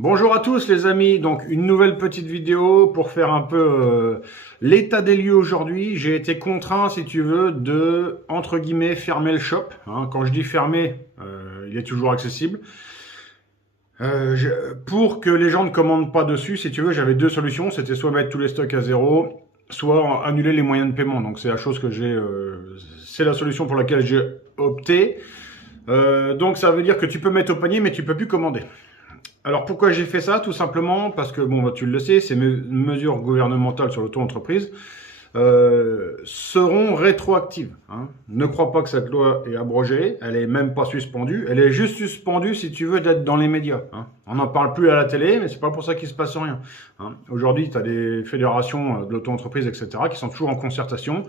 Bonjour à tous les amis, donc une nouvelle petite vidéo pour faire un peu l'état des lieux aujourd'hui. J'ai été contraint, si tu veux, de, entre guillemets, fermer le shop. Quand je dis fermer, il est toujours accessible. Pour que les gens ne commandent pas dessus, si tu veux, j'avais deux solutions. C'était soit mettre tous les stocks à zéro, soit annuler les moyens de paiement. Donc c'est la chose que c'est la solution pour laquelle j'ai opté. Donc ça veut dire que tu peux mettre au panier, mais tu peux plus commander. Alors pourquoi j'ai fait ça? Tout simplement parce que, bon, tu le sais, ces mesures gouvernementales sur l'auto-entreprise seront rétroactives. Ne crois pas que cette loi est abrogée, elle est même pas suspendue, elle est juste suspendue si tu veux d'être dans les médias. On n'en parle plus à la télé, mais c'est pas pour ça qu'il se passe rien. Aujourd'hui, tu as des fédérations de l'auto-entreprise, etc., qui sont toujours en concertation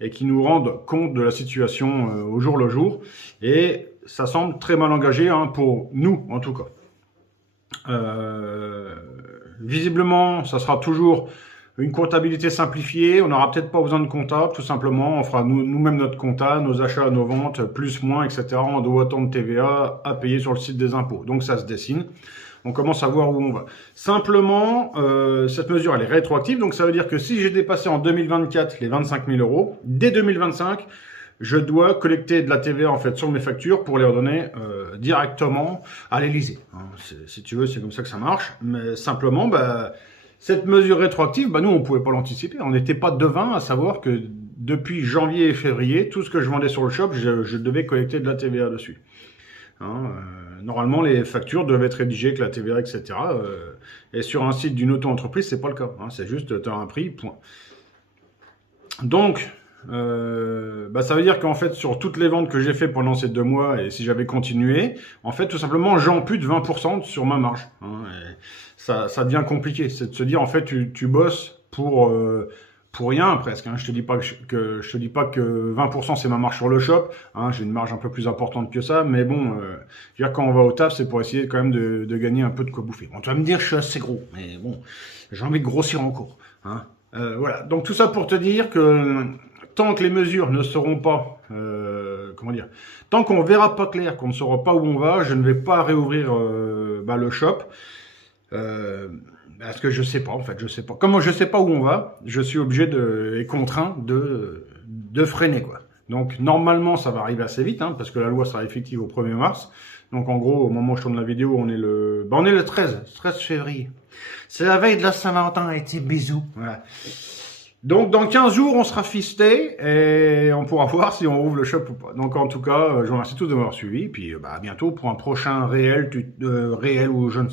et qui nous rendent compte de la situation au jour le jour. Et ça semble très mal engagé, pour nous en tout cas. Visiblement, ça sera toujours une comptabilité simplifiée. On n'aura peut-être pas besoin de comptable, tout simplement. On fera nous-mêmes notre compta, nos achats, nos ventes, plus, moins, etc. On doit autant de TVA à payer sur le site des impôts. Donc ça se dessine. On commence à voir où on va. Simplement, cette mesure, elle est rétroactive. Donc ça veut dire que si j'ai dépassé en 2024 les 25 000 euros, dès 2025, je dois collecter de la TVA en fait sur mes factures pour les redonner directement à l'Élysée. Si tu veux, c'est comme ça que ça marche. Mais simplement, cette mesure rétroactive, nous, on ne pouvait pas l'anticiper. On n'était pas devin à savoir que depuis janvier et février, tout ce que je vendais sur le shop, je devais collecter de la TVA dessus. Normalement, les factures doivent être rédigées avec la TVA, etc. Et sur un site d'une auto-entreprise, c'est pas le cas. C'est juste, tu as un prix, point. Donc, ça veut dire qu'en fait, sur toutes les ventes que j'ai fait pendant ces 2 mois, et si j'avais continué, en fait, tout simplement, j'ampute 20% sur ma marge. Ça devient compliqué. C'est de se dire, en fait, tu bosses pour rien presque. Je te dis pas que 20% c'est ma marge sur le shop. J'ai une marge un peu plus importante que ça, mais bon, je veux dire, quand on va au taf, c'est pour essayer quand même de gagner un peu de quoi bouffer. Bon, tu vas me dire, je suis assez gros, mais bon, j'ai envie de grossir encore. Voilà. Donc tout ça pour te dire que tant que les mesures ne seront pas, tant qu'on verra pas clair, qu'on ne saura pas où on va, je ne vais pas réouvrir le shop. Parce que je sais pas, en fait, je sais pas. Comme je sais pas où on va, je suis obligé et contraint de freiner, quoi. Donc, normalement, ça va arriver assez vite, parce que la loi sera effective au 1er mars. Donc, en gros, au moment où je tourne la vidéo, on est le 13 février. C'est la veille de la Saint-Valentin, et bisous. Voilà. Donc, dans 15 jours, on sera fisté et on pourra voir si on ouvre le shop ou pas. Donc, en tout cas, je vous remercie tous de m'avoir suivi. Puis, à bientôt pour un prochain réel ou je ne sais pas.